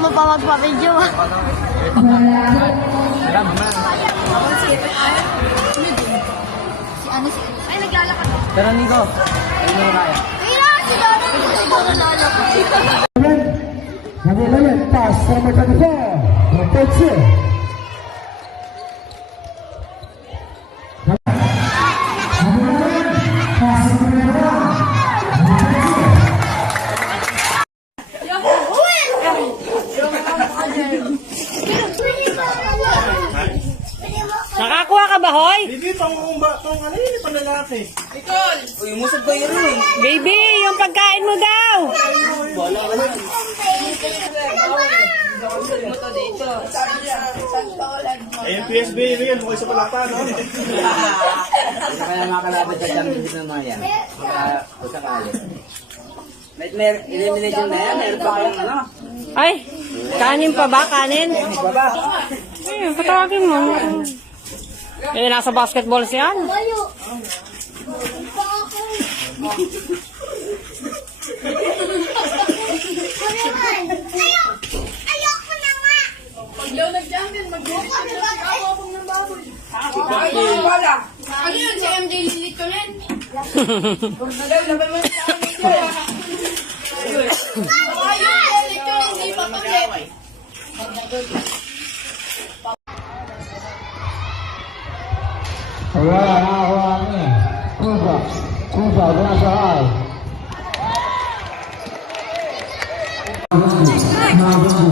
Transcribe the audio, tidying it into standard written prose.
mo pa magpa-video. Ay, naglalakad. Pero Nico, ano na kaya? Kaya, si Dora naglalakad. Namin pass number 24. Number 2. Nakakuha ka ba, Hoy? Hindi, tong ano yun, panlalaki. Uy, musod ko yun eh. Baby, yung pagkain mo daw. Ayun, PSB, yun, mukha sa palata, no? Hindi kaya makalapit sa championship ng mga yan. Sakali. May elimination na yan, meron pa kayong ano? Ay, kanin pa ba? Kanin? Baba. Ay, patawagin mo. Eh, nasa basketball siya. Ayoko na nga. Pag daw nag-jungle, mag-jungle ka lang. Ako akong ng baboy. Ano yun? Si MJ lilito rin. Laban mo sa akin ko. Ayaw ko lilito rin. Hindi pa paglet. Wala na ako ano. Kuba, wala sa ay. Nabago.